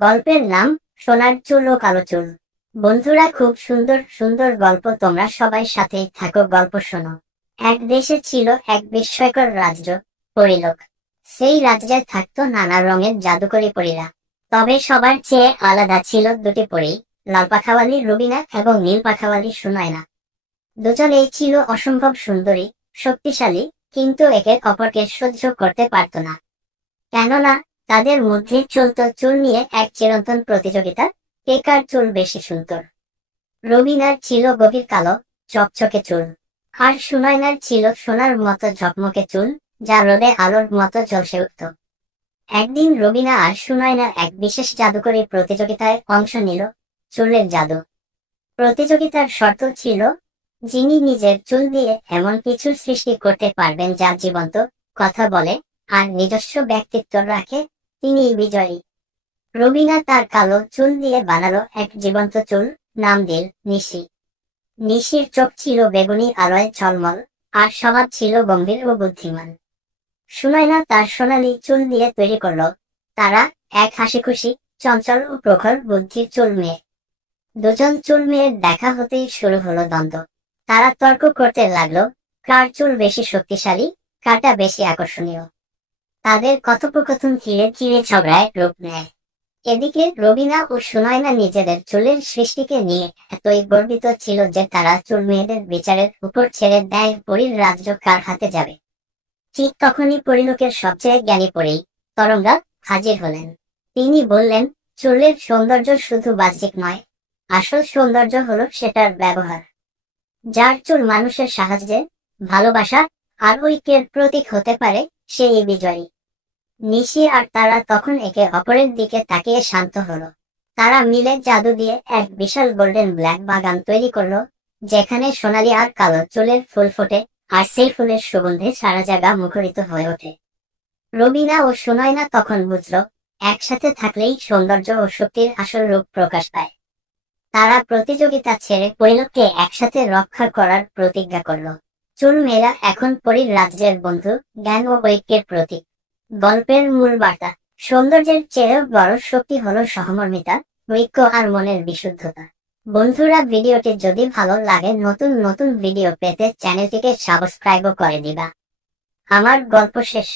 গল্পের নাম সোনার চুল ও কালো চুল। বন্ধুরা, খুব সুন্দর সুন্দর গল্প তোমরা সবাই সাথে থাকো, গল্প শোনো। এক দেশে ছিল এক বিস্ময়কর রাজ্য, পরীলোক। সেই রাজ্যে থাকতো নানা রঙের জাদুকরী পরীরা। তবে সবার চেয়ে আলাদা ছিল দুটি পরী, লাল পাখাওয়ালি রুবিনা এবং নীল পাখাওয়ালি সুনয়না। দুজনেই ছিল অসম্ভব সুন্দরী, শক্তিশালী, কিন্তু একে অপরকে সহ্য করতে পারত না। কেননা তাদের মধ্যে চলত চুল নিয়ে এক চিরন্তন প্রতিযোগিতা, কে কার চুল বেশি সুন্দর। রবিনার ছিল গভীর কালো চকচকে চুল, আর সুনয়নার ছিল সোনার মতো ঝকমকে চুল, যা রোদে আলোর মতো ঝলসে উঠত। একদিন রবিনা আর সুনয়না এক বিশেষ জাদুকরী প্রতিযোগিতায় অংশ নিল, চুলের জাদু। প্রতিযোগিতার শর্ত ছিল, যিনি নিজের চুল দিয়ে এমন কিছু সৃষ্টি করতে পারবেন যা জীবন্ত, কথা বলে, আর নিজস্ব ব্যক্তিত্ব রাখে, তিনিই বিজয়ী। রবিনা তার কালো চুল দিয়ে বানালো এক জীবন্ত চুল, নাম দিল নিশি। নিশির চোখ ছিল বেগুনি আলোয় ঝলমল, আর স্বভাব ছিল গম্ভীর ও বুদ্ধিমান। সুনয়না তার সোনালী চুল দিয়ে তৈরি করল তারা, এক হাসিখুশি, চঞ্চল ও প্রখর বুদ্ধির চুল মেয়ে। দুজন চুল মেয়ের দেখা হতেই শুরু হলো দ্বন্দ্ব। তারা তর্ক করতে লাগলো, কার চুল বেশি শক্তিশালী, কারটা বেশি আকর্ষণীয়। তাদের কথোপকথন ধীরে ধীরে ঝগড়ায় রূপ নেয়। এদিকে রবিনা ও সুনয়না নিজেদের চুলের সৃষ্টিকে নিয়ে এতই গর্বিত ছিল যে তারা চুল মেয়েদের বিচারের উপর ছেড়ে দেয় পরীর রাজ্য কার হাতে যাবে। ঠিক তখনই পরীলোকের সবচেয়ে জ্ঞানী পরী তরঙ্গা হাজির হলেন। তিনি বললেন, চুলের সৌন্দর্য শুধু বাহ্যিক নয়, আসল সৌন্দর্য হলো সেটার ব্যবহার। যার চুল মানুষের সাহায্যে, ভালোবাসা আর ঐক্যের প্রতীক হতে পারে, সেই বিজয়ী। নিশি আর তারা তখন একে অপরের দিকে তাকিয়ে শান্ত হলো। তারা মিলে জাদু দিয়ে এক বিশাল গোল্ডেন ব্ল্যাক বাগান তৈরি করলো, যেখানে সোনালী আর কালো চুলের ফুল ফোটে, আর সেই ফুলের সুগন্ধে সারা জায়গা মুখরিত হয়ে ওঠে। রবিনা ও সুনয়না তখন বুঝলো, একসাথে থাকলেই সৌন্দর্য ও শক্তির আসল রূপ প্রকাশ পায়। তারা প্রতিযোগিতা ছেড়ে পরীলোককে একসাথে রক্ষা করার প্রতিজ্ঞা করলো। চুল মেয়েরা এখন পরীর রাজ্যের বন্ধু, জ্ঞান ও ঐক্যের প্রতীক। গল্পের মূল বার্তা, সৌন্দর্যের চেয়েও বড় শক্তি হলো সহমর্মিতা, ঐক্য আর মনের বিশুদ্ধতা। বন্ধুরা, ভিডিওটি যদি ভালো লাগে নতুন নতুন ভিডিও পেতে চ্যানেলটিকে সাবস্ক্রাইবও করে দিবা। আমার গল্প শেষ।